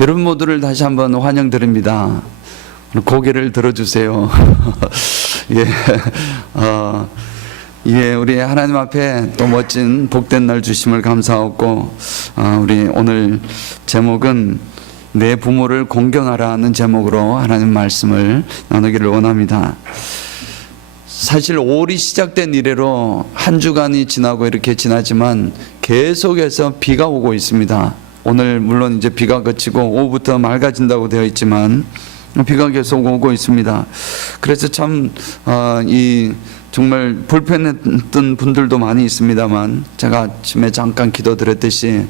여러분 모두를 다시 한번 환영드립니다. 고개를 들어주세요. 예, 예, 우리 하나님 앞에 또 멋진 복된 날 주심을 감사하고, 우리 오늘 제목은 내 부모를 공경하라는 제목으로 하나님 말씀을 나누기를 원합니다. 사실 5월이 시작된 이래로 한 주간이 지나고 이렇게 지나지만 계속해서 비가 오고 있습니다. 오늘 물론 이제 비가 그치고 오후부터 맑아진다고 되어 있지만 비가 계속 오고 있습니다. 그래서 참 정말 불편했던 분들도 많이 있습니다만, 제가 아침에 잠깐 기도드렸듯이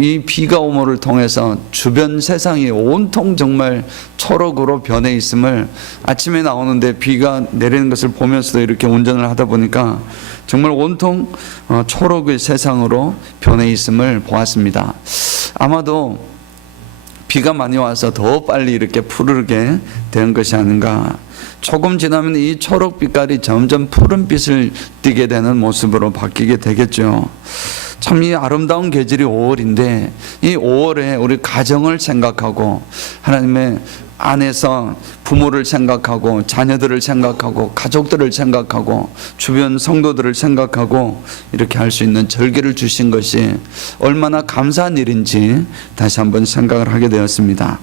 이 비가 오모를 통해서 주변 세상이 온통 정말 초록으로 변해 있음을, 아침에 나오는데 비가 내리는 것을 보면서도 이렇게 운전을 하다 보니까 정말 온통 초록의 세상으로 변해 있음을 보았습니다. 아마도 비가 많이 와서 더 빨리 이렇게 푸르게 된 것이 아닌가. 조금 지나면 이 초록빛깔이 점점 푸른빛을 띠게 되는 모습으로 바뀌게 되겠죠. 참 이 아름다운 계절이 5월인데, 이 5월에 우리 가정을 생각하고 하나님의 안에서 부모를 생각하고 자녀들을 생각하고 가족들을 생각하고 주변 성도들을 생각하고 이렇게 할 수 있는 절기를 주신 것이 얼마나 감사한 일인지 다시 한번 생각을 하게 되었습니다.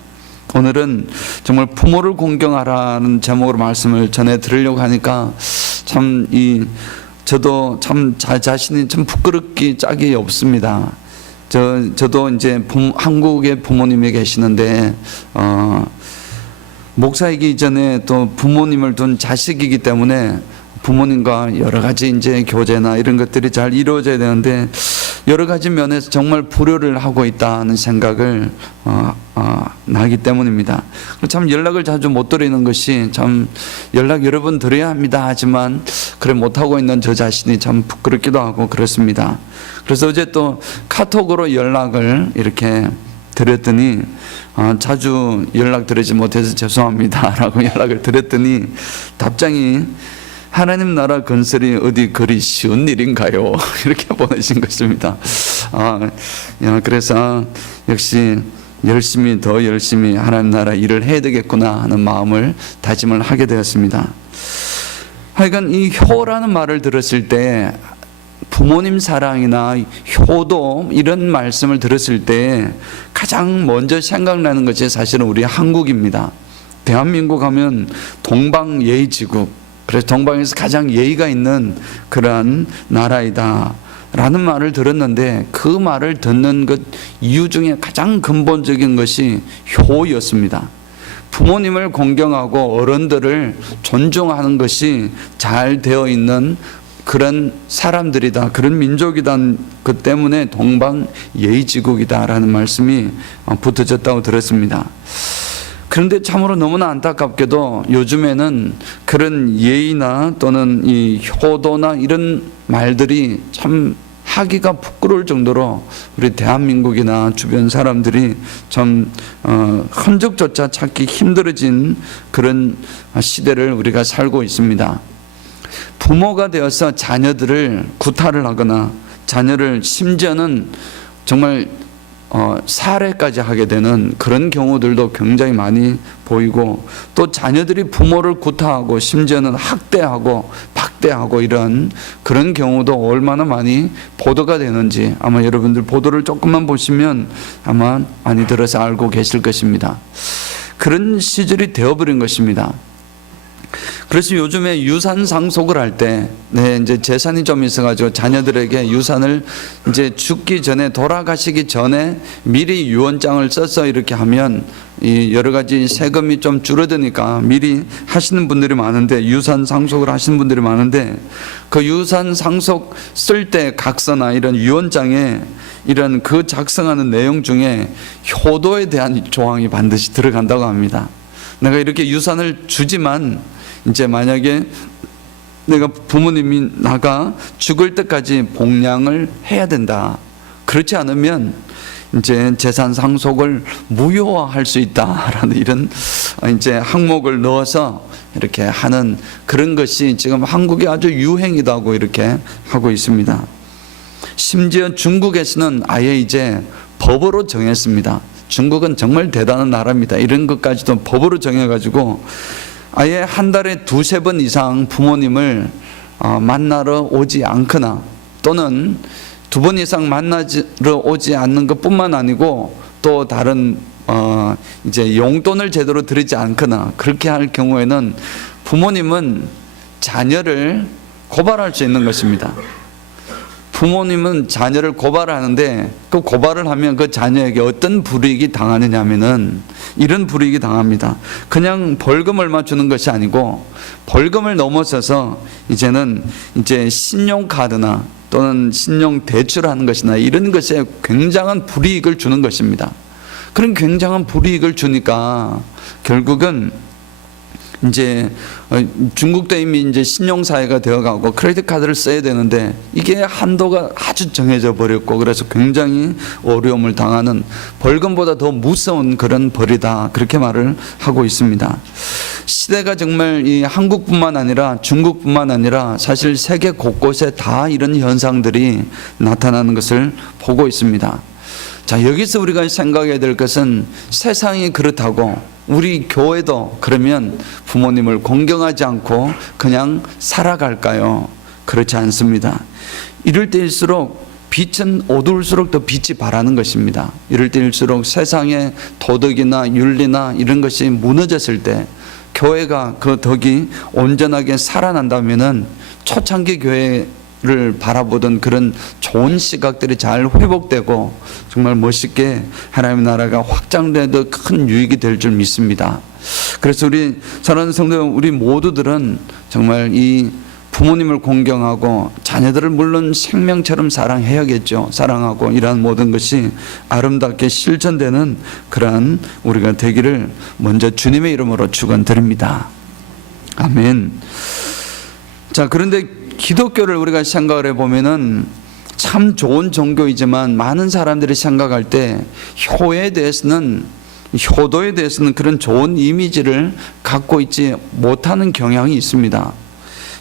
오늘은 정말 부모를 공경하라는 제목으로 말씀을 전해 드리려고 하니까 저도 참 자신이 참 부끄럽기 짝이 없습니다. 저도 이제 한국에 부모님이 계시는데, 목사이기 이전에 또 부모님을 둔 자식이기 때문에 부모님과 여러 가지 이제 교제나 이런 것들이 잘 이루어져야 되는데, 여러 가지 면에서 정말 불효를 하고 있다는 생각을 나기 때문입니다. 참 연락을 자주 못 드리는 것이, 참 연락 여러 번 드려야 합니다 하지만 그래 못하고 있는 저 자신이 참 부끄럽기도 하고 그렇습니다. 그래서 어제 또 카톡으로 연락을 이렇게 드렸더니, 자주 연락드리지 못해서 죄송합니다 라고 연락을 드렸더니 답장이, 하나님 나라 건설이 어디 그리 쉬운 일인가요? 이렇게 보내신 것입니다. 그래서 역시 더 열심히 하나님 나라 일을 해야 되겠구나 하는 마음을 다짐을 하게 되었습니다. 하여간 이 효라는 말을 들었을 때, 부모님 사랑이나 효도 이런 말씀을 들었을 때 가장 먼저 생각나는 것이 사실은 우리 한국입니다. 대한민국 하면 동방예의지국, 그래서 동방에서 가장 예의가 있는 그러한 나라이다 라는 말을 들었는데, 그 말을 듣는 것 이유 중에 가장 근본적인 것이 효였습니다. 부모님을 공경하고 어른들을 존중하는 것이 잘 되어 있는 그런 사람들이다, 그런 민족이다, 그 때문에 동방예의지국이다 라는 말씀이 붙어졌다고 들었습니다. 그런데 참으로 너무나 안타깝게도 요즘에는 그런 예의나 또는 이 효도나 이런 말들이 참 하기가 부끄러울 정도로 우리 대한민국이나 주변 사람들이 좀 흔적조차 찾기 힘들어진 그런 시대를 우리가 살고 있습니다. 부모가 되어서 자녀들을 구타를 하거나 자녀를 심지어는 정말 살해까지 하게 되는 그런 경우들도 굉장히 많이 보이고, 또 자녀들이 부모를 구타하고 심지어는 학대하고 박대하고 이런 그런 경우도 얼마나 많이 보도가 되는지 아마 여러분들 보도를 조금만 보시면 아마 많이 들어서 알고 계실 것입니다. 그런 시절이 되어버린 것입니다. 그래서 요즘에 유산 상속을 할 때, 이제 재산이 좀 있어가지고 자녀들에게 유산을 이제 죽기 전에, 돌아가시기 전에 미리 유언장을 써서 이렇게 하면 이 여러 가지 세금이 좀 줄어드니까 미리 하시는 분들이 많은데, 유산 상속을 하시는 분들이 많은데, 그 유산 상속 쓸 때 각서나 이런 유언장에 이런 그 작성하는 내용 중에 효도에 대한 조항이 반드시 들어간다고 합니다. 내가 이렇게 유산을 주지만 이제 만약에 내가 부모님이 나가 죽을 때까지 봉양을 해야 된다. 그렇지 않으면 이제 재산 상속을 무효화할 수 있다라는 이런 이제 항목을 넣어서 이렇게 하는 그런 것이 지금 한국에 아주 유행이라고 이렇게 하고 있습니다. 심지어 중국에서는 아예 이제 법으로 정했습니다. 중국은 정말 대단한 나라입니다. 이런 것까지도 법으로 정해가지고 아예 한 달에 2-3번 이상 부모님을 만나러 오지 않거나 또는 2번 이상 만나러 오지 않는 것뿐만 아니고 또 다른 이제 용돈을 제대로 드리지 않거나 그렇게 할 경우에는 부모님은 자녀를 고발할 수 있는 것입니다. 부모님은 자녀를 고발하는데 그 고발을 하면 그 자녀에게 어떤 불이익이 당하느냐 하면은 이런 불이익이 당합니다. 그냥 벌금 얼마 주는 것이 아니고 벌금을 넘어서서 이제는 이제 신용카드나 또는 신용 대출하는 것이나 이런 것에 굉장한 불이익을 주는 것입니다. 그런 굉장한 불이익을 주니까 결국은 이제 중국도 이미 이제 신용사회가 되어가고 크레딧 카드를 써야 되는데 이게 한도가 아주 정해져 버렸고 그래서 굉장히 어려움을 당하는 벌금보다 더 무서운 그런 벌이다 그렇게 말을 하고 있습니다. 시대가 정말 이 한국뿐만 아니라 중국뿐만 아니라 사실 세계 곳곳에 다 이런 현상들이 나타나는 것을 보고 있습니다. 자, 여기서 우리가 생각해야 될 것은 세상이 그렇다고 우리 교회도 그러면 부모님을 공경하지 않고 그냥 살아갈까요? 그렇지 않습니다. 이럴 때일수록 빛은 어두울수록 더 빛이 바라는 것입니다. 이럴 때일수록 세상의 도덕이나 윤리나 이런 것이 무너졌을 때 교회가 그 덕이 온전하게 살아난다면은 초창기 교회를 바라보던 그런 좋은 시각들이 잘 회복되고 정말 멋있게 하나님의 나라가 확장돼도 큰 유익이 될 줄 믿습니다. 그래서 우리 사랑하는 성도 우리 모두들은 정말 이 부모님을 공경하고 자녀들을 물론 생명처럼 사랑해야겠죠. 사랑하고 이러한 모든 것이 아름답게 실천되는 그러한 우리가 되기를 먼저 주님의 이름으로 축원드립니다. 아멘. 자, 그런데 기독교를 우리가 생각을 해보면은 참 좋은 종교이지만 많은 사람들이 생각할 때 효도에 대해서는 그런 좋은 이미지를 갖고 있지 못하는 경향이 있습니다.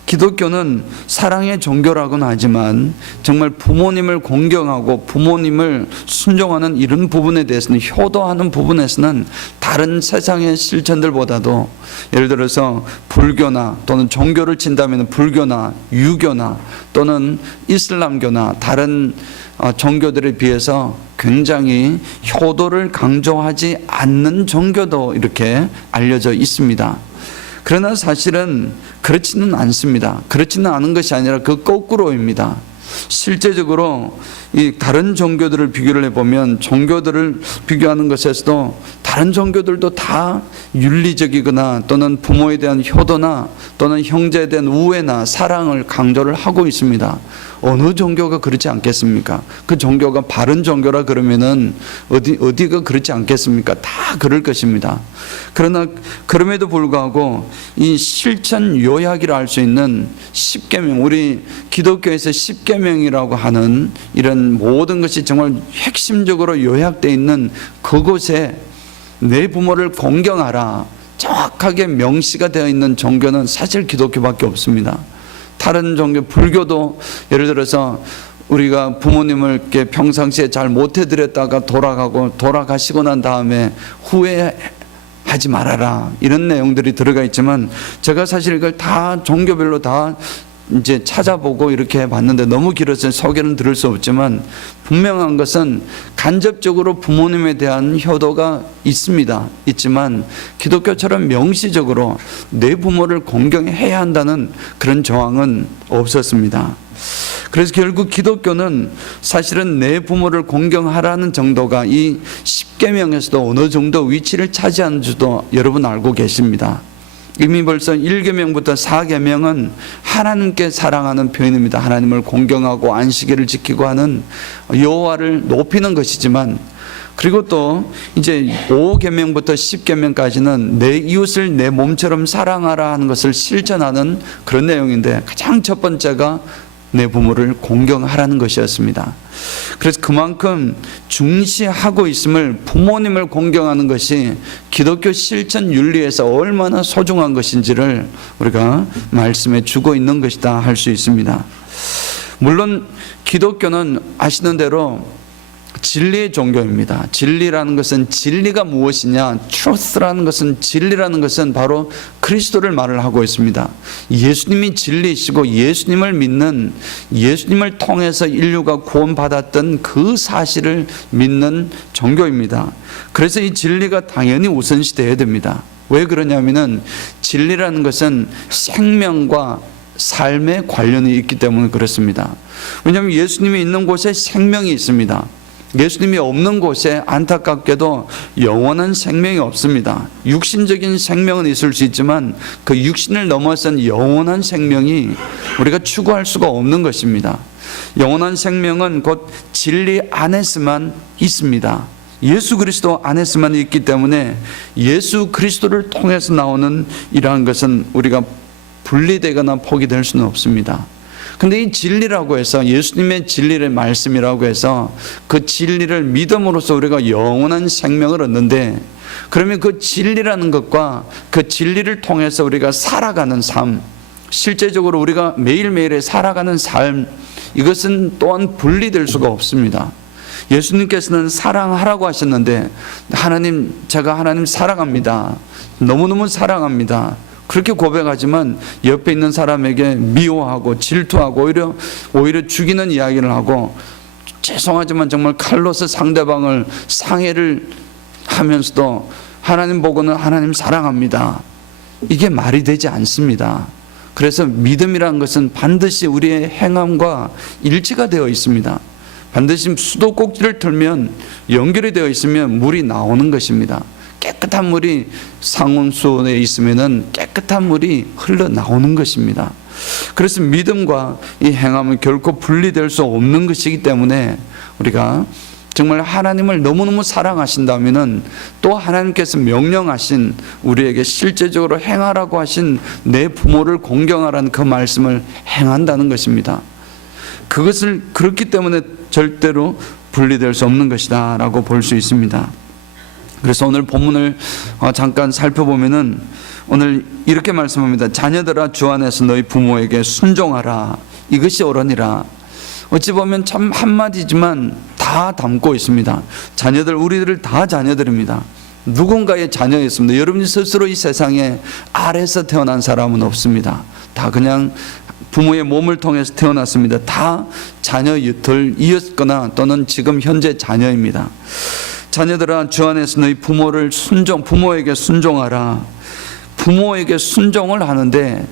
기독교는 사랑의 종교라고는 하지만 정말 부모님을 공경하고 부모님을 순종하는 이런 부분에 대해서는 효도하는 부분에서는 다른 세상의 실천들보다도 예를 들어서 불교나 또는 종교를 친다면 불교나 유교나 또는 이슬람교나 다른 종교들에 비해서 굉장히 효도를 강조하지 않는 종교도 이렇게 알려져 있습니다. 그러나 사실은 그렇지는 않습니다. 그렇지는 않은 것이 아니라 그 거꾸로입니다. 실제적으로 이 다른 종교들을 비교를 해보면 종교들을 비교하는 것에서도 다른 종교들도 다 윤리적이거나 또는 부모에 대한 효도나 또는 형제에 대한 우애나 사랑을 강조를 하고 있습니다. 어느 종교가 그렇지 않겠습니까? 그 종교가 바른 종교라 그러면은 어디가 그렇지 않겠습니까? 다 그럴 것입니다. 그러나 그럼에도 불구하고 이 실천 요약이라 할 수 있는 10계명, 우리 기독교에서 10계명이라고 하는 이런 모든 것이 정말 핵심적으로 요약되어 있는 그곳에 내 부모를 공경하라 정확하게 명시가 되어 있는 종교는 사실 기독교밖에 없습니다. 다른 종교, 불교도 예를 들어서 우리가 부모님을 이렇게 평상시에 잘 못해드렸다가 돌아가시고 난 다음에 후회하지 말아라 이런 내용들이 들어가 있지만 제가 사실 이걸 다 종교별로 다 이제 찾아보고 이렇게 봤는데 너무 길어서 소개는 들을 수 없지만 분명한 것은 간접적으로 부모님에 대한 효도가 있지만 기독교처럼 명시적으로 내 부모를 공경해야 한다는 그런 조항은 없었습니다. 그래서 결국 기독교는 사실은 내 부모를 공경하라는 정도가 이 10계명에서도 어느 정도 위치를 차지하는 줄도 여러분 알고 계십니다. 이미 벌써 1계명부터 4계명은 하나님께 사랑하는 표현입니다. 하나님을 공경하고 안식일을 지키고 하는 여호와를 높이는 것이지만 그리고 또 이제 5계명부터 10계명까지는 내 이웃을 내 몸처럼 사랑하라 하는 것을 실천하는 그런 내용인데 가장 첫 번째가 내 부모를 공경하라는 것이었습니다. 그래서 그만큼 중시하고 있음을 부모님을 공경하는 것이 기독교 실천 윤리에서 얼마나 소중한 것인지를 우리가 말씀해 주고 있는 것이다 할 수 있습니다. 물론 기독교는 아시는 대로 진리의 종교입니다. 진리라는 것은 진리가 무엇이냐? truth라는 것은 진리라는 것은 바로 그리스도를 말을 하고 있습니다. 예수님이 진리이시고 예수님을 믿는 예수님을 통해서 인류가 구원받았던 그 사실을 믿는 종교입니다. 그래서 이 진리가 당연히 우선시되어야 됩니다. 왜 그러냐면은 진리라는 것은 생명과 삶에 관련이 있기 때문에 그렇습니다. 왜냐하면 예수님이 있는 곳에 생명이 있습니다. 예수님이 없는 곳에 안타깝게도 영원한 생명이 없습니다. 육신적인 생명은 있을 수 있지만 그 육신을 넘어선 영원한 생명이 우리가 추구할 수가 없는 것입니다. 영원한 생명은 곧 진리 안에서만 있습니다. 예수 그리스도 안에서만 있기 때문에 예수 그리스도를 통해서 나오는 이러한 것은 우리가 분리되거나 포기될 수는 없습니다. 근데 이 진리라고 해서 예수님의 진리의 말씀이라고 해서 그 진리를 믿음으로써 우리가 영원한 생명을 얻는데, 그러면 그 진리라는 것과 그 진리를 통해서 우리가 살아가는 삶, 실제적으로 우리가 매일매일에 살아가는 삶, 이것은 또한 분리될 수가 없습니다. 예수님께서는 사랑하라고 하셨는데 하나님, 제가 하나님 사랑합니다. 너무너무 사랑합니다. 그렇게 고백하지만 옆에 있는 사람에게 미워하고 질투하고 오히려 죽이는 이야기를 하고, 죄송하지만 정말 칼로서 상대방을 상해를 하면서도 하나님 보고는 하나님 사랑합니다. 이게 말이 되지 않습니다. 그래서 믿음이라는 것은 반드시 우리의 행함과 일치가 되어 있습니다. 반드시 수도꼭지를 틀면 연결이 되어 있으면 물이 나오는 것입니다. 깨끗한 물이 상온수에 있으면 깨끗한 물이 흘러나오는 것입니다. 그래서 믿음과 이 행함은 결코 분리될 수 없는 것이기 때문에 우리가 정말 하나님을 너무너무 사랑하신다면 또 하나님께서 명령하신, 우리에게 실제적으로 행하라고 하신 내 부모를 공경하라는 그 말씀을 행한다는 것입니다. 그것을 그렇기 때문에 절대로 분리될 수 없는 것이다 라고 볼 수 있습니다. 그래서 오늘 본문을 잠깐 살펴보면은 오늘 이렇게 말씀합니다. 자녀들아, 주 안에서 너희 부모에게 순종하라. 이것이 옳으니라. 어찌 보면 참 한마디지만 다 담고 있습니다. 자녀들, 우리들 다 자녀들입니다. 누군가의 자녀였습니다. 여러분이 스스로 이 세상에 아래서 태어난 사람은 없습니다. 다 그냥 부모의 몸을 통해서 태어났습니다. 다 자녀들이었거나 또는 지금 현재 자녀입니다. 자녀들아, 주 안에서 너희 부모에게 순종하라. 부모에게 순종을 하는데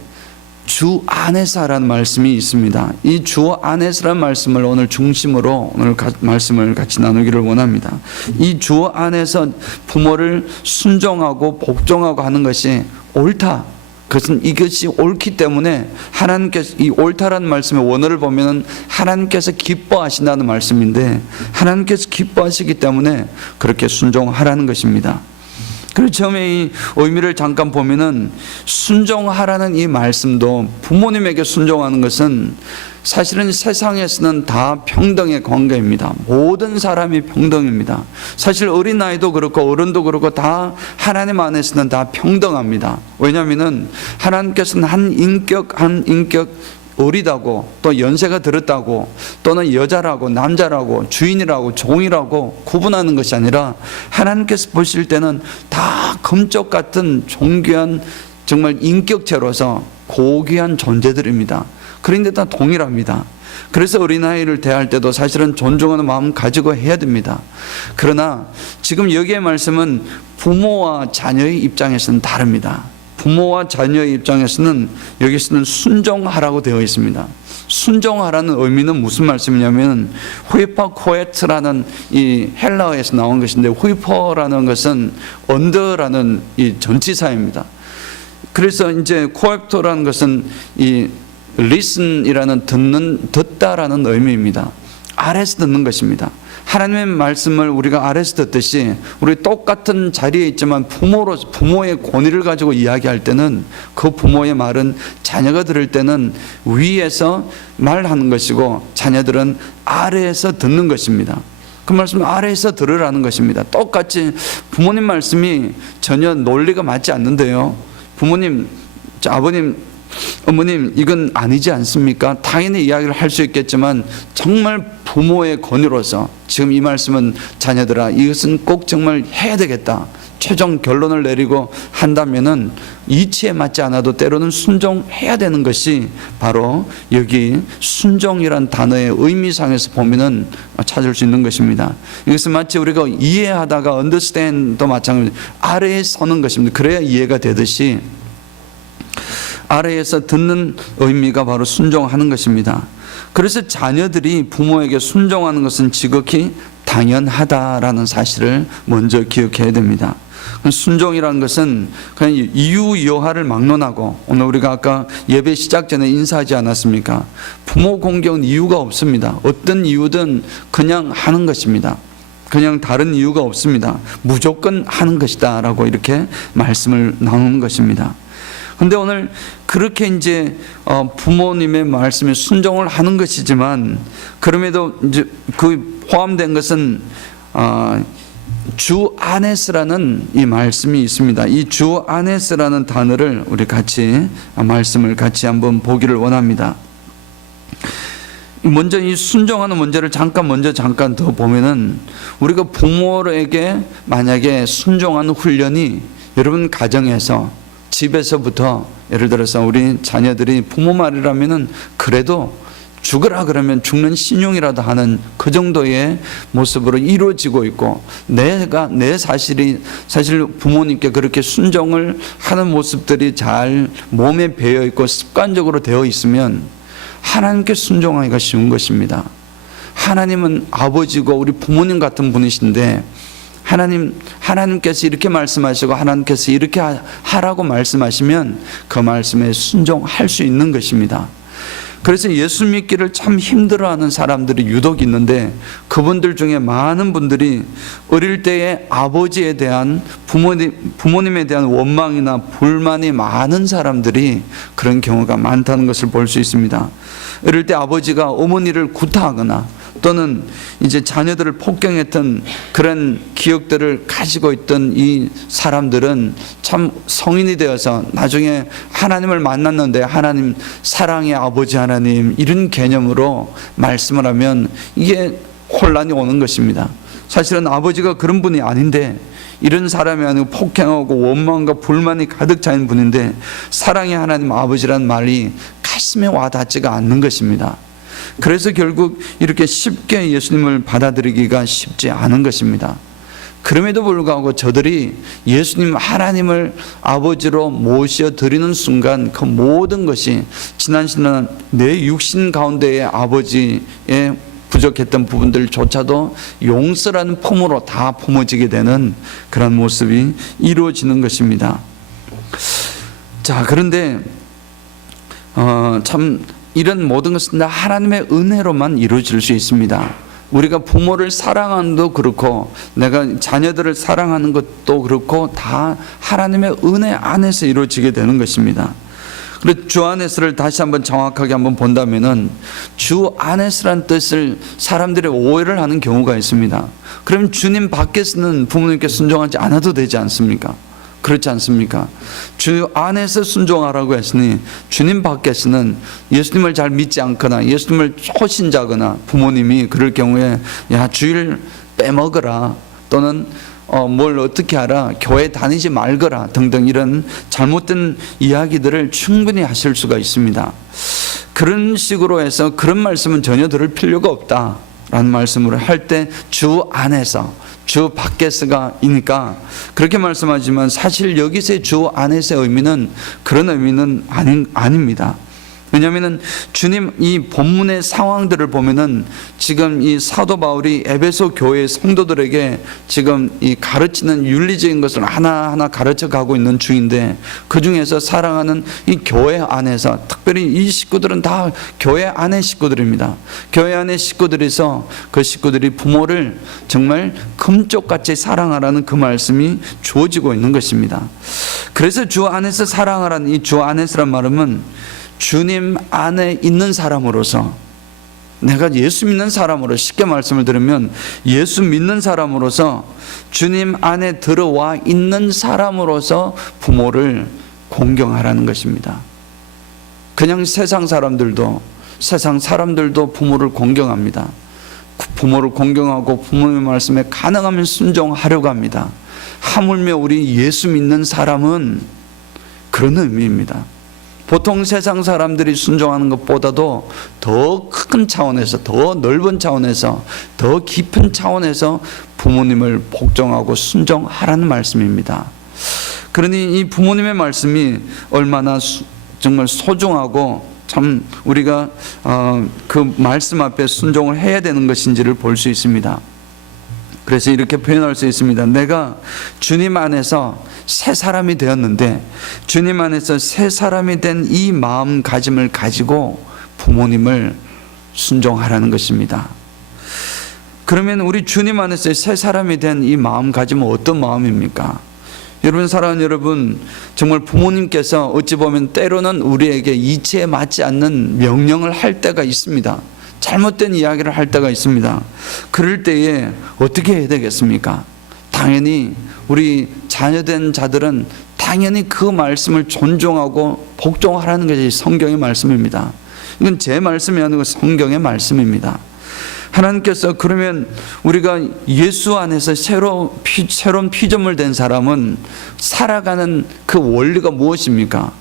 주 안에서 하라는 말씀이 있습니다. 이 주 안에서라는 말씀을 오늘 중심으로 오늘 말씀을 같이 나누기를 원합니다. 이 주 안에서 부모를 순종하고 복종하고 하는 것이 옳다. 그것은 이것이 옳기 때문에 하나님께서 이 옳다라는 말씀의 원어를 보면 하나님께서 기뻐하신다는 말씀인데, 하나님께서 기뻐하시기 때문에 그렇게 순종하라는 것입니다. 그리고 처음에 이 의미를 잠깐 보면은 순종하라는 이 말씀도, 부모님에게 순종하는 것은 사실은 세상에서는 다 평등의 관계입니다. 모든 사람이 평등입니다. 사실 어린아이도 그렇고 어른도 그렇고 다 하나님 안에서는 다 평등합니다. 왜냐하면 하나님께서는 한 인격 어리다고, 또 연세가 들었다고, 또는 여자라고 남자라고 주인이라고 종이라고 구분하는 것이 아니라 하나님께서 보실 때는 다 금쪽 같은 존귀한 정말 인격체로서 고귀한 존재들입니다. 그런데 다 동일합니다. 그래서 어린아이를 대할 때도 사실은 존중하는 마음 가지고 해야 됩니다. 그러나 지금 여기의 말씀은 부모와 자녀의 입장에서는 다릅니다. 부모와 자녀의 입장에서는 여기서는 순종하라고 되어 있습니다. 순종하라는 의미는 무슨 말씀이냐면 후이퍼코에트라는 이 헬라어에서 나온 것인데, 후이퍼라는 것은 언더라는 이 전치사입니다. 그래서 이제 코에토라는 것은 이 listen이라는 듣다라는 의미입니다. 아래서 듣는 것입니다. 하나님의 말씀을 우리가 아래서 듣듯이 우리 똑같은 자리에 있지만 부모의 권위를 가지고 이야기할 때는 그 부모의 말은 자녀가 들을 때는 위에서 말하는 것이고 자녀들은 아래에서 듣는 것입니다. 그 말씀은 아래에서 들으라는 것입니다. 똑같이 부모님 말씀이 전혀 논리가 맞지 않는데요. 부모님, 아버님 어머님 이건 아니지 않습니까? 당연히 이야기를 할 수 있겠지만 정말 부모의 권유로서 지금 이 말씀은 자녀들아 이것은 꼭 정말 해야 되겠다, 최종 결론을 내리고 한다면은 이치에 맞지 않아도 때로는 순종해야 되는 것이 바로 여기 순종이란 단어의 의미상에서 보면은 찾을 수 있는 것입니다. 이것은 마치 우리가 이해하다가 understand도 마찬가지로 아래에 서는 것입니다. 그래야 이해가 되듯이 아래에서 듣는 의미가 바로 순종하는 것입니다. 그래서 자녀들이 부모에게 순종하는 것은 지극히 당연하다라는 사실을 먼저 기억해야 됩니다. 순종이라는 것은 그냥 이유 여하를 막론하고, 오늘 우리가 아까 예배 시작 전에 인사하지 않았습니까? 부모 공경은 이유가 없습니다. 어떤 이유든 그냥 하는 것입니다. 그냥 다른 이유가 없습니다. 무조건 하는 것이다 라고 이렇게 말씀을 나누는 것입니다. 근데 오늘 그렇게 이제 부모님의 말씀에 순종을 하는 것이지만, 그럼에도 이제 그 포함된 것은 주 안에서라는 이 말씀이 있습니다. 이 주 안에서라는 단어를 우리 같이 말씀을 같이 한번 보기를 원합니다. 먼저 이 순종하는 문제를 잠깐 더 보면은, 우리가 부모에게 만약에 순종하는 훈련이 여러분 가정에서, 집에서부터, 예를 들어서 우리 자녀들이 부모 말이라면은 그래도 죽으라 그러면 죽는 신용이라도 하는 그 정도의 모습으로 이루어지고 있고, 사실 부모님께 그렇게 순종을 하는 모습들이 잘 몸에 배어 있고 습관적으로 되어 있으면 하나님께 순종하기가 쉬운 것입니다. 하나님은 아버지고 우리 부모님 같은 분이신데, 하나님께서 이렇게 말씀하시고 하나님께서 이렇게 하라고 말씀하시면 그 말씀에 순종할 수 있는 것입니다. 그래서 예수 믿기를 참 힘들어하는 사람들이 유독 있는데, 그분들 중에 많은 분들이 어릴 때에 아버지에 대한 부모님에 대한 원망이나 불만이 많은 사람들이 그런 경우가 많다는 것을 볼 수 있습니다. 어릴 때 아버지가 어머니를 구타하거나 또는 이제 자녀들을 폭행했던 그런 기억들을 가지고 있던 이 사람들은 참 성인이 되어서 나중에 하나님을 만났는데, 하나님 사랑의 아버지 하나님 이런 개념으로 말씀을 하면 이게 혼란이 오는 것입니다. 사실은 아버지가 그런 분이 아닌데, 이런 사람이 아니고 폭행하고 원망과 불만이 가득 차인 분인데 사랑의 하나님 아버지란 말이 가슴에 와닿지가 않는 것입니다. 그래서 결국 이렇게 쉽게 예수님을 받아들이기가 쉽지 않은 것입니다. 그럼에도 불구하고 저들이 예수님 하나님을 아버지로 모셔드리는 순간 그 모든 것이 지난 시간 내 육신 가운데의 아버지의 부족했던 부분들조차도 용서라는 품으로 다 품어지게 되는 그런 모습이 이루어지는 것입니다. 자, 그런데 참 이런 모든 것은 다 하나님의 은혜로만 이루어질 수 있습니다. 우리가 부모를 사랑하는 것도 그렇고 내가 자녀들을 사랑하는 것도 그렇고 다 하나님의 은혜 안에서 이루어지게 되는 것입니다. 그리고 주 안에서를 다시 한번 정확하게 한번 본다면은, 주 안에서란 뜻을 사람들이 오해를 하는 경우가 있습니다. 그럼 주님 밖에서는 부모님께 순종하지 않아도 되지 않습니까? 그렇지 않습니까? 주 안에서 순종하라고 했으니 주님 밖에서는 예수님을 잘 믿지 않거나 예수님을 초신자거나 부모님이 그럴 경우에 야 주일 빼먹어라 또는 뭘 어떻게 하라, 교회 다니지 말거라 등등 이런 잘못된 이야기들을 충분히 하실 수가 있습니다. 그런 식으로 해서 그런 말씀은 전혀 들을 필요가 없다라는 말씀을 할 때 주 안에서 주 밖에서가 이니까 그렇게 말씀하지만, 사실 여기서의 주 안에서의 의미는 그런 의미는 아닙니다. 왜냐하면 주님 이 본문의 상황들을 보면은 지금 이 사도 바울이 에베소 교회 성도들에게 지금 이 가르치는 윤리적인 것을 하나하나 가르쳐 가고 있는 중인데, 그 중에서 사랑하는 이 교회 안에서 특별히 이 식구들은 다 교회 안의 식구들입니다. 교회 안의 식구들에서 그 식구들이 부모를 정말 금쪽같이 사랑하라는 그 말씀이 주어지고 있는 것입니다. 그래서 주 안에서 사랑하라는 이 주 안에서란 말은 주님 안에 있는 사람으로서, 내가 예수 믿는 사람으로, 쉽게 말씀을 드리면 예수 믿는 사람으로서 주님 안에 들어와 있는 사람으로서 부모를 공경하라는 것입니다. 그냥 세상 사람들도 부모를 공경합니다. 부모를 공경하고 부모의 말씀에 가능하면 순종하려고 합니다. 하물며 우리 예수 믿는 사람은 그런 의미입니다. 보통 세상 사람들이 순종하는 것보다도 더 큰 차원에서, 더 넓은 차원에서, 더 깊은 차원에서 부모님을 복종하고 순종하라는 말씀입니다. 그러니 이 부모님의 말씀이 얼마나 정말 소중하고 참 우리가 그 말씀 앞에 순종을 해야 되는 것인지를 볼 수 있습니다. 그래서 이렇게 표현할 수 있습니다. 내가 주님 안에서 새 사람이 되었는데, 주님 안에서 새 사람이 된 이 마음가짐을 가지고 부모님을 순종하라는 것입니다. 그러면 우리 주님 안에서 새 사람이 된 이 마음가짐은 어떤 마음입니까? 여러분, 사랑하는 여러분, 정말 부모님께서 어찌 보면 때로는 우리에게 이치에 맞지 않는 명령을 할 때가 있습니다. 잘못된 이야기를 할 때가 있습니다. 그럴 때에 어떻게 해야 되겠습니까? 당연히 우리 자녀된 자들은 당연히 그 말씀을 존중하고 복종하라는 것이 성경의 말씀입니다. 이건 제 말씀이 아니고 성경의 말씀입니다. 하나님께서 그러면 우리가 예수 안에서 새로운 피조물 된 사람은 살아가는 그 원리가 무엇입니까?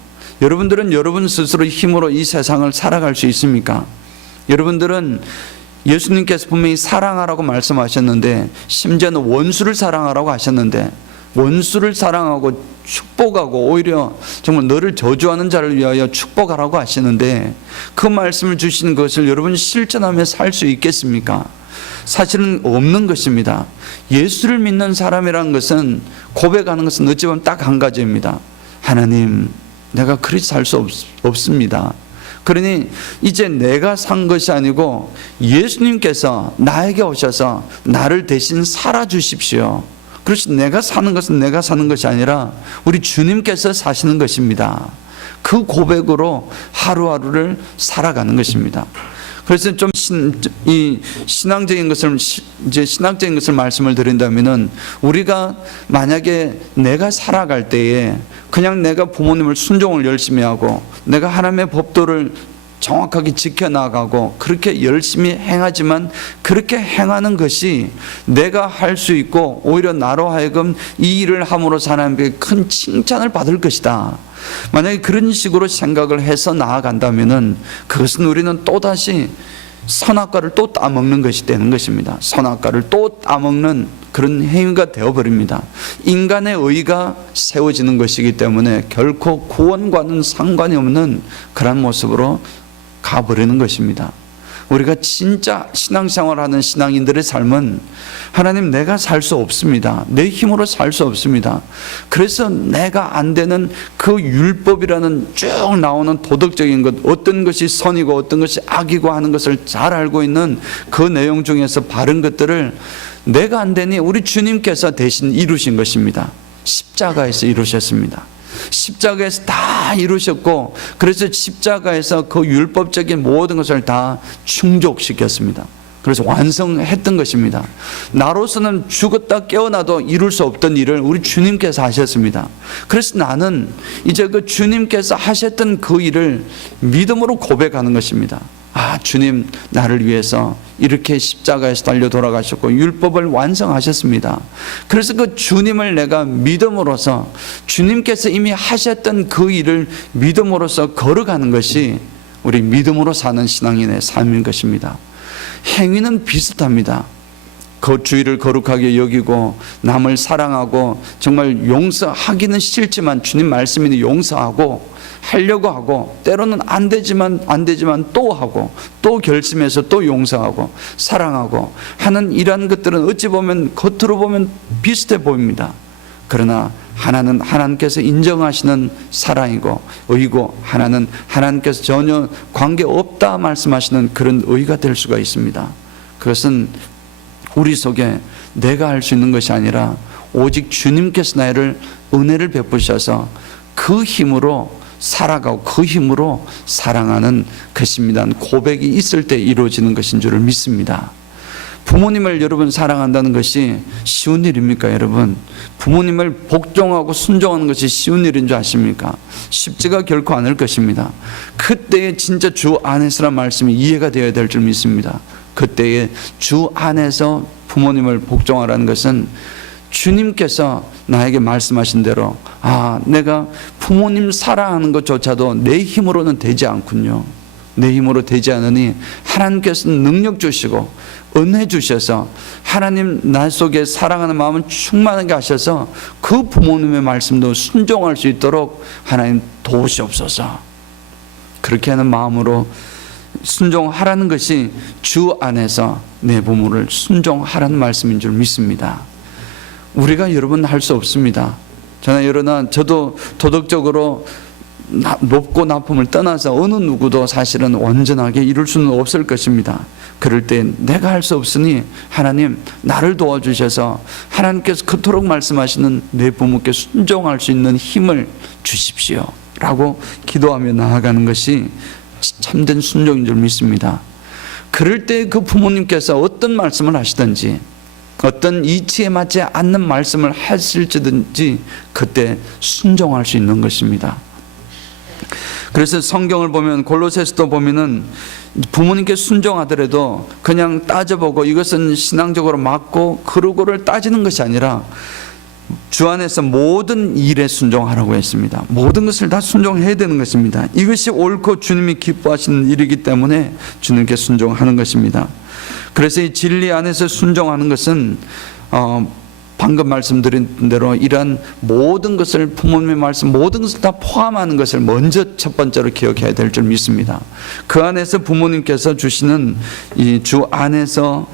여러분들은 여러분 스스로 힘으로 이 세상을 살아갈 수 있습니까? 여러분들은 예수님께서 분명히 사랑하라고 말씀하셨는데, 심지어는 원수를 사랑하라고 하셨는데, 원수를 사랑하고 축복하고 오히려 정말 너를 저주하는 자를 위하여 축복하라고 하시는데, 그 말씀을 주시는 것을 여러분 실천하며 살 수 있겠습니까? 사실은 없는 것입니다. 예수를 믿는 사람이라는 것은, 고백하는 것은 어찌 보면 딱 한 가지입니다. 하나님, 내가 그렇게 살 수 없습니다. 그러니 이제 내가 산 것이 아니고 예수님께서 나에게 오셔서 나를 대신 살아주십시오. 그렇지, 내가 사는 것은 내가 사는 것이 아니라 우리 주님께서 사시는 것입니다. 그 고백으로 하루하루를 살아가는 것입니다. 그래서 좀 신앙적인 것을 말씀을 드린다면은, 우리가 만약에 내가 살아갈 때에 그냥 내가 부모님을 순종을 열심히 하고 내가 하나님의 법도를 정확하게 지켜나가고 그렇게 열심히 행하지만, 그렇게 행하는 것이 내가 할 수 있고 오히려 나로 하여금 이 일을 함으로 하나님께 큰 칭찬을 받을 것이다, 만약에 그런 식으로 생각을 해서 나아간다면은, 그것은 우리는 또다시 선악과를 또 따먹는 것이 되는 것입니다. 선악과를 또 따먹는 그런 행위가 되어버립니다. 인간의 의가 세워지는 것이기 때문에 결코 구원과는 상관이 없는 그런 모습으로 가버리는 것입니다. 우리가 진짜 신앙생활하는 신앙인들의 삶은, 하나님, 내가 살 수 없습니다. 내 힘으로 살 수 없습니다. 그래서 내가 안 되는 그 율법이라는 쭉 나오는 도덕적인 것, 어떤 것이 선이고 어떤 것이 악이고 하는 것을 잘 알고 있는 그 내용 중에서 바른 것들을 내가 안 되니 우리 주님께서 대신 이루신 것입니다. 십자가에서 이루셨습니다. 십자가에서 다 이루셨고, 그래서 십자가에서 그 율법적인 모든 것을 다 충족시켰습니다. 그래서 완성했던 것입니다. 나로서는 죽었다 깨어나도 이룰 수 없던 일을 우리 주님께서 하셨습니다. 그래서 나는 이제 그 주님께서 하셨던 그 일을 믿음으로 고백하는 것입니다. 아, 주님, 나를 위해서 이렇게 십자가에서 달려 돌아가셨고 율법을 완성하셨습니다. 그래서 그 주님을 내가 믿음으로써, 주님께서 이미 하셨던 그 일을 믿음으로써 걸어가는 것이 우리 믿음으로 사는 신앙인의 삶인 것입니다. 행위는 비슷합니다. 그 주의를 거룩하게 여기고 남을 사랑하고 정말 용서하기는 싫지만 주님 말씀이니 용서하고 하려고 하고, 때로는 안 되지만 또 하고, 또 결심해서 또 용서하고 사랑하고 하는 이러한 것들은 어찌 보면 겉으로 보면 비슷해 보입니다. 그러나 하나는 하나님께서 인정하시는 사랑이고 의고, 하나는 하나님께서 전혀 관계없다 말씀하시는 그런 의가 될 수가 있습니다. 그것은 우리 속에 내가 할 수 있는 것이 아니라 오직 주님께서 나를 은혜를 베푸셔서 그 힘으로 살아가고 그 힘으로 사랑하는 것입니다. 고백이 있을 때 이루어지는 것인 줄을 믿습니다. 부모님을 여러분 사랑한다는 것이 쉬운 일입니까, 여러분? 부모님을 복종하고 순종하는 것이 쉬운 일인 줄 아십니까? 쉽지가 결코 않을 것입니다. 그때에 진짜 주 안에서란 말씀이 이해가 되어야 될 줄 믿습니다. 그때에 주 안에서 부모님을 복종하라는 것은 주님께서 나에게 말씀하신 대로 내가 부모님 사랑하는 것조차도 내 힘으로는 되지 않군요. 내 힘으로 되지 않으니 하나님께서는 능력 주시고 은혜 주셔서 하나님 나 속에 사랑하는 마음을 충만하게 하셔서 그 부모님의 말씀도 순종할 수 있도록 하나님 도우시옵소서. 그렇게 하는 마음으로 순종하라는 것이 주 안에서 내 부모를 순종하라는 말씀인 줄 믿습니다. 우리가 여러분 할 수 없습니다. 저도 도덕적으로 높고 나쁨을 떠나서 어느 누구도 사실은 온전하게 이룰 수는 없을 것입니다. 그럴 때 내가 할 수 없으니 하나님 나를 도와주셔서 하나님께서 그토록 말씀하시는 내 부모께 순종할 수 있는 힘을 주십시오 라고 기도하며 나아가는 것이 참된 순종인 줄 믿습니다. 그럴 때 그 부모님께서 어떤 말씀을 하시든지 어떤 이치에 맞지 않는 말씀을 하실지든지 그때 순종할 수 있는 것입니다. 그래서 성경을 보면 골로새서도 보면은 부모님께 순종하더라도 그냥 따져보고 이것은 신앙적으로 맞고 그러고를 따지는 것이 아니라 주 안에서 모든 일에 순종하라고 했습니다. 모든 것을 다 순종해야 되는 것입니다. 이것이 옳고 주님이 기뻐하시는 일이기 때문에 주님께 순종하는 것입니다. 그래서 이 진리 안에서 순종하는 것은 방금 말씀드린 대로 이러한 모든 것을 부모님의 말씀 모든 것을 다 포함하는 것을 먼저 첫 번째로 기억해야 될 줄 믿습니다. 그 안에서 부모님께서 주시는 이 주 안에서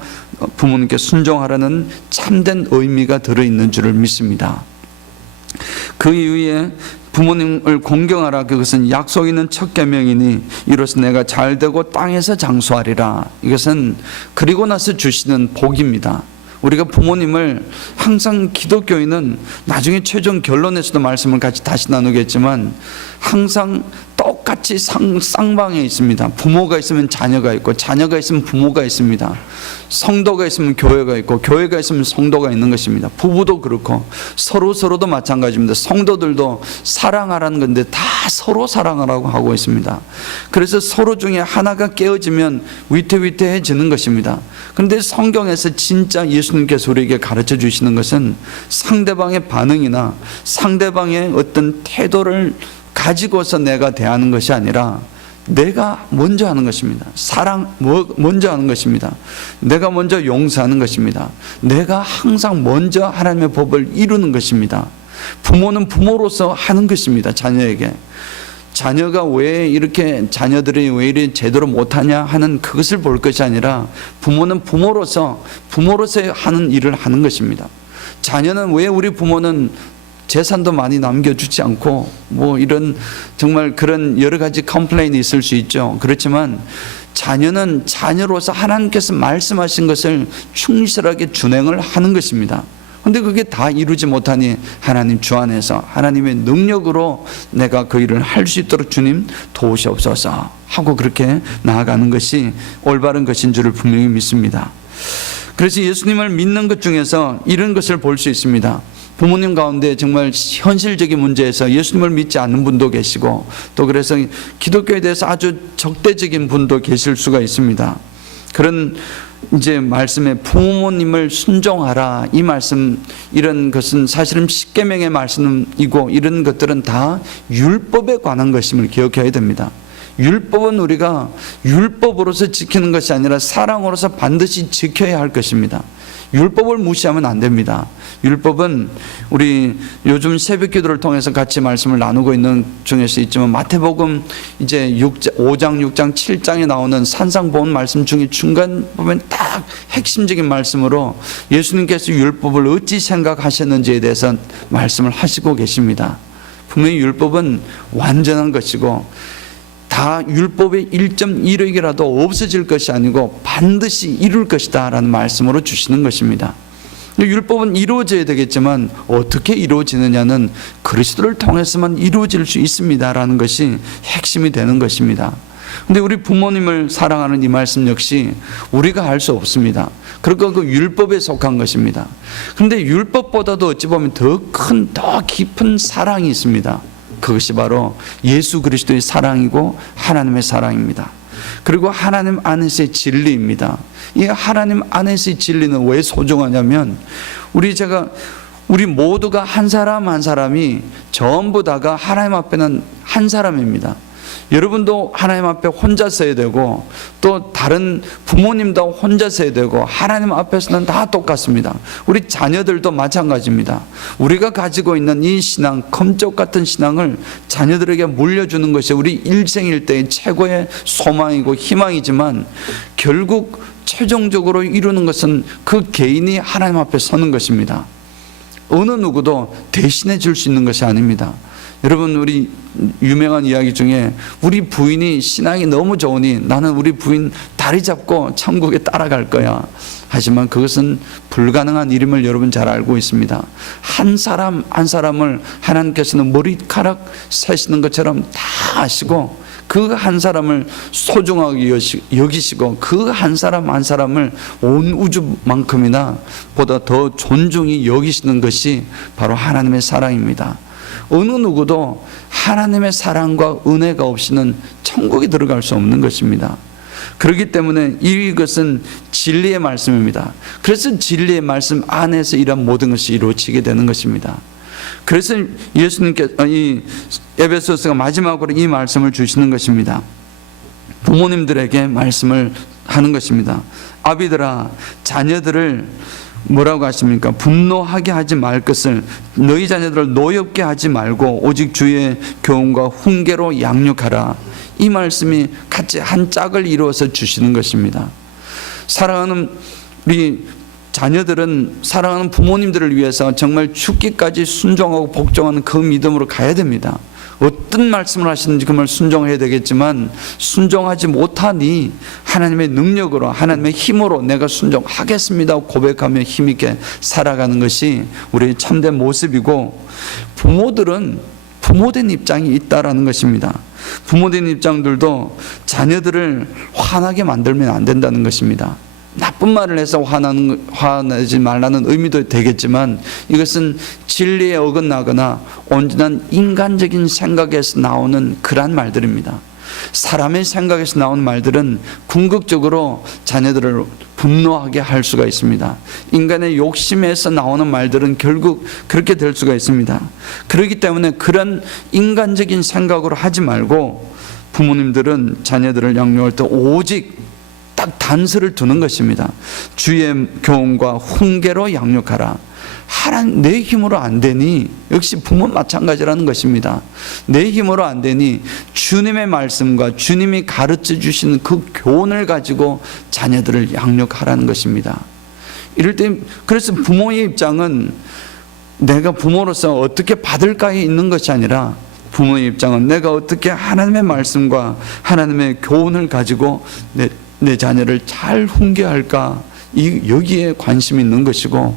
부모님께 순종하라는 참된 의미가 들어있는 줄을 믿습니다. 그 이후에 부모님을 공경하라, 그것은 약속 있는 첫 계명이니 이로써 내가 잘되고 땅에서 장수하리라. 이것은 그리고 나서 주시는 복입니다. 우리가 부모님을 항상 기독교인은 나중에 최종 결론에서도 말씀을 같이 다시 나누겠지만 항상 똑같이 쌍방에 있습니다. 부모가 있으면 자녀가 있고 자녀가 있으면 부모가 있습니다. 성도가 있으면 교회가 있고 교회가 있으면 성도가 있는 것입니다. 부부도 그렇고 서로도 마찬가지입니다. 성도들도 사랑하라는 건데 다 서로 사랑하라고 하고 있습니다. 그래서 서로 중에 하나가 깨어지면 위태위태해지는 것입니다. 그런데 성경에서 진짜 예수님께서 우리에게 가르쳐 주시는 것은 상대방의 반응이나 상대방의 어떤 태도를 가지고서 내가 대하는 것이 아니라 내가 먼저 하는 것입니다. 먼저 하는 것입니다. 내가 먼저 용서하는 것입니다. 내가 항상 먼저 하나님의 법을 이루는 것입니다. 부모는 부모로서 하는 것입니다. 자녀에게. 자녀가 왜 이렇게 자녀들이 왜 이렇게 제대로 못하냐 하는 그것을 볼 것이 아니라 부모는 부모로서 하는 일을 하는 것입니다. 자녀는 왜 우리 부모는 재산도 많이 남겨주지 않고 이런 정말 그런 여러 가지 컴플레인이 있을 수 있죠. 그렇지만 자녀는 자녀로서 하나님께서 말씀하신 것을 충실하게 준행을 하는 것입니다. 그런데 그게 다 이루지 못하니 하나님 주 안에서 하나님의 능력으로 내가 그 일을 할 수 있도록 주님 도우시옵소서 하고 그렇게 나아가는 것이 올바른 것인 줄을 분명히 믿습니다. 그래서 예수님을 믿는 것 중에서 이런 것을 볼 수 있습니다. 부모님 가운데 정말 현실적인 문제에서 예수님을 믿지 않는 분도 계시고 또 그래서 기독교에 대해서 아주 적대적인 분도 계실 수가 있습니다. 그런 이제 말씀에 부모님을 순종하라 이 말씀 이런 것은 사실은 십계명의 말씀이고 이런 것들은 다 율법에 관한 것임을 기억해야 됩니다. 율법은 우리가 율법으로서 지키는 것이 아니라 사랑으로서 반드시 지켜야 할 것입니다. 율법을 무시하면 안 됩니다. 율법은 우리 요즘 새벽 기도를 통해서 같이 말씀을 나누고 있는 중에서 있지만 마태복음 이제 5장, 6장, 7장에 나오는 산상보훈 말씀 중에 중간 보면 딱 핵심적인 말씀으로 예수님께서 율법을 어찌 생각하셨는지에 대해서 말씀을 하시고 계십니다. 분명히 율법은 완전한 것이고 다 율법의 1.1억이라도 없어질 것이 아니고 반드시 이룰 것이다 라는 말씀으로 주시는 것입니다. 율법은 이루어져야 되겠지만 어떻게 이루어지느냐는 그리스도를 통해서만 이루어질 수 있습니다 라는 것이 핵심이 되는 것입니다. 근데 우리 부모님을 사랑하는 이 말씀 역시 우리가 할 수 없습니다. 그러니까 그 율법에 속한 것입니다. 그런데 율법보다도 어찌 보면 더 큰, 더 깊은 사랑이 있습니다. 그것이 바로 예수 그리스도의 사랑이고 하나님의 사랑입니다. 그리고 하나님 안에서의 진리입니다. 이 하나님 안에서의 진리는 왜 소중하냐면 우리 모두가 한 사람 한 사람이 전부 다가 하나님 앞에는 한 사람입니다. 여러분도 하나님 앞에 혼자 서야 되고 또 다른 부모님도 혼자 서야 되고 하나님 앞에서는 다 똑같습니다. 우리 자녀들도 마찬가지입니다. 우리가 가지고 있는 이 신앙, 검적 같은 신앙을 자녀들에게 물려주는 것이 우리 일생일대의 최고의 소망이고 희망이지만 결국 최종적으로 이루는 것은 그 개인이 하나님 앞에 서는 것입니다. 어느 누구도 대신해 줄 수 있는 것이 아닙니다. 여러분, 우리 유명한 이야기 중에 우리 부인이 신앙이 너무 좋으니 나는 우리 부인 다리 잡고 천국에 따라갈 거야. 하지만 그것은 불가능한 일임을 여러분 잘 알고 있습니다. 한 사람 한 사람을 하나님께서는 머리카락 세시는 것처럼 다 아시고 그 한 사람을 소중하게 여기시고 그 한 사람 한 사람을 온 우주만큼이나 보다 더 존중히 여기시는 것이 바로 하나님의 사랑입니다. 어느 누구도 하나님의 사랑과 은혜가 없이는 천국에 들어갈 수 없는 것입니다. 그렇기 때문에 이것은 진리의 말씀입니다. 그래서 진리의 말씀 안에서 이런 모든 것이 이루어지게 되는 것입니다. 그래서 예수님께서 이 에베소서가 마지막으로 이 말씀을 주시는 것입니다. 부모님들에게 말씀을 하는 것입니다. 아비들아, 자녀들을 뭐라고 하십니까? 분노하게 하지 말 것을, 너희 자녀들을 노엽게 하지 말고 오직 주의 교훈과 훈계로 양육하라. 이 말씀이 같이 한 짝을 이루어서 주시는 것입니다. 사랑하는 우리 자녀들은 사랑하는 부모님들을 위해서 정말 죽기까지 순종하고 복종하는 그 믿음으로 가야 됩니다. 어떤 말씀을 하시는지 그 말 순종해야 되겠지만 순종하지 못하니 하나님의 능력으로 하나님의 힘으로 내가 순종하겠습니다 고백하며 힘있게 살아가는 것이 우리의 참된 모습이고, 부모들은 부모된 입장이 있다라는 것입니다. 부모된 입장들도 자녀들을 화나게 만들면 안 된다는 것입니다. 나쁜 말을 해서 화내지 말라는 의미도 되겠지만 이것은 진리에 어긋나거나 온전한 인간적인 생각에서 나오는 그러한 말들입니다. 사람의 생각에서 나오는 말들은 궁극적으로 자녀들을 분노하게 할 수가 있습니다. 인간의 욕심에서 나오는 말들은 결국 그렇게 될 수가 있습니다. 그렇기 때문에 그런 인간적인 생각으로 하지 말고 부모님들은 자녀들을 양육할 때 오직 딱 단서를 두는 것입니다. 주의 교훈과 훈계로 양육하라. 하나님, 내 힘으로 안 되니, 역시 부모 마찬가지라는 것입니다. 내 힘으로 안 되니 주님의 말씀과 주님이 가르쳐 주시는 그 교훈을 가지고 자녀들을 양육하라는 것입니다. 이럴 때 그래서 부모의 입장은 내가 부모로서 어떻게 받을까에 있는 것이 아니라 부모의 입장은 내가 어떻게 하나님의 말씀과 하나님의 교훈을 가지고 내 자녀를 잘 훈계할까, 여기에 관심이 있는 것이고,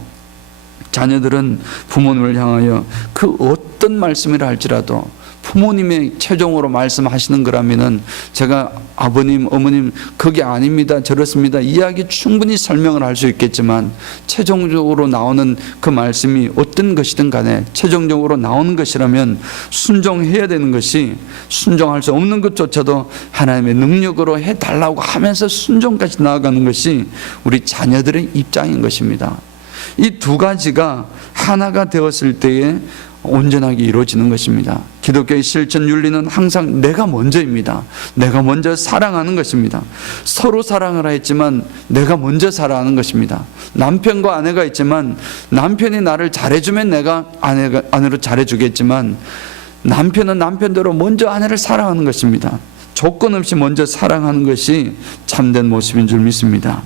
자녀들은 부모님을 향하여 그 어떤 말씀이라 할지라도 부모님의 최종으로 말씀하시는 거라면은 제가 아버님, 어머님 그게 아닙니다, 저렇습니다 이야기 충분히 설명을 할 수 있겠지만 최종적으로 나오는 그 말씀이 어떤 것이든 간에 최종적으로 나오는 것이라면 순종해야 되는 것이, 순종할 수 없는 것조차도 하나님의 능력으로 해달라고 하면서 순종까지 나아가는 것이 우리 자녀들의 입장인 것입니다. 이 두 가지가 하나가 되었을 때에 온전하게 이루어지는 것입니다. 기독교의 실천 윤리는 항상 내가 먼저입니다. 내가 먼저 사랑하는 것입니다. 서로 사랑을 했지만 내가 먼저 사랑하는 것입니다. 남편과 아내가 있지만 남편이 나를 잘해주면 내가 아내로 잘해주겠지만 남편은 남편대로 먼저 아내를 사랑하는 것입니다. 조건 없이 먼저 사랑하는 것이 참된 모습인 줄 믿습니다.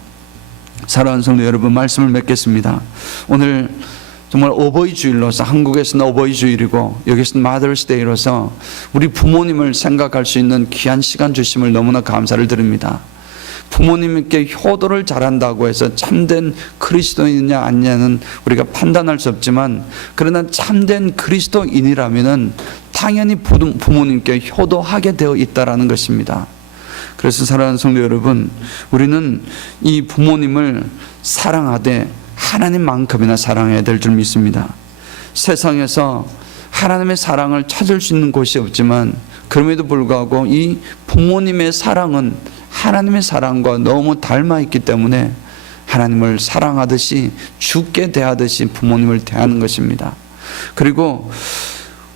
사랑하는 성도 여러분, 말씀을 맺겠습니다. 오늘 정말 어버이 주일로서, 한국에서는 어버이 주일이고 여기서는 마더스 데이로서 우리 부모님을 생각할 수 있는 귀한 시간 주심을 너무나 감사를 드립니다. 부모님께 효도를 잘한다고 해서 참된 그리스도인이냐 아니냐는 우리가 판단할 수 없지만, 그러나 참된 그리스도인이라면은 당연히 부모님께 효도하게 되어 있다라는 것입니다. 그래서 사랑하는 성도 여러분, 우리는 이 부모님을 사랑하되 하나님만큼이나 사랑해야 될 줄 믿습니다. 세상에서 하나님의 사랑을 찾을 수 있는 곳이 없지만 그럼에도 불구하고 이 부모님의 사랑은 하나님의 사랑과 너무 닮아 있기 때문에 하나님을 사랑하듯이 주께 대하듯이 부모님을 대하는 것입니다. 그리고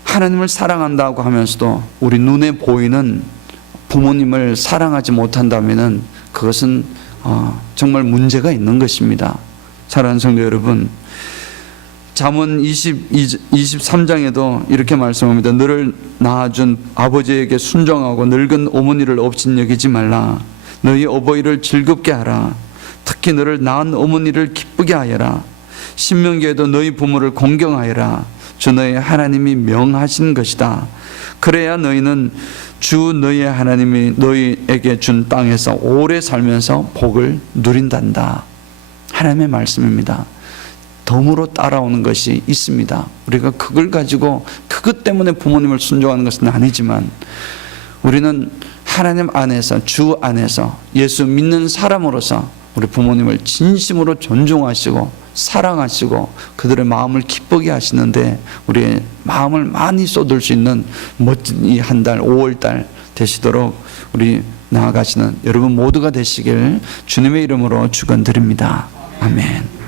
하나님을 사랑한다고 하면서도 우리 눈에 보이는 부모님을 사랑하지 못한다면 그것은 정말 문제가 있는 것입니다. 사랑하는 성도 여러분, 잠언 23장에도 이렇게 말씀합니다. 너를 낳아준 아버지에게 순종하고 늙은 어머니를 업신여기지 말라. 너희 어버이를 즐겁게 하라. 특히 너를 낳은 어머니를 기쁘게 하여라. 신명기에도 너희 부모를 공경하여라. 주 너희 하나님이 명하신 것이다. 그래야 너희는 주 너희의 하나님이 너희에게 준 땅에서 오래 살면서 복을 누린단다. 하나님의 말씀입니다. 덤으로 따라오는 것이 있습니다. 우리가 그걸 가지고 그것 때문에 부모님을 순종하는 것은 아니지만 우리는 하나님 안에서, 주 안에서 예수 믿는 사람으로서 우리 부모님을 진심으로 존중하시고 사랑하시고 그들의 마음을 기쁘게 하시는데 우리의 마음을 많이 쏟을 수 있는 멋진 이 한 달, 5월달 되시도록 우리 나아가시는 여러분 모두가 되시길 주님의 이름으로 축원드립니다. 아멘.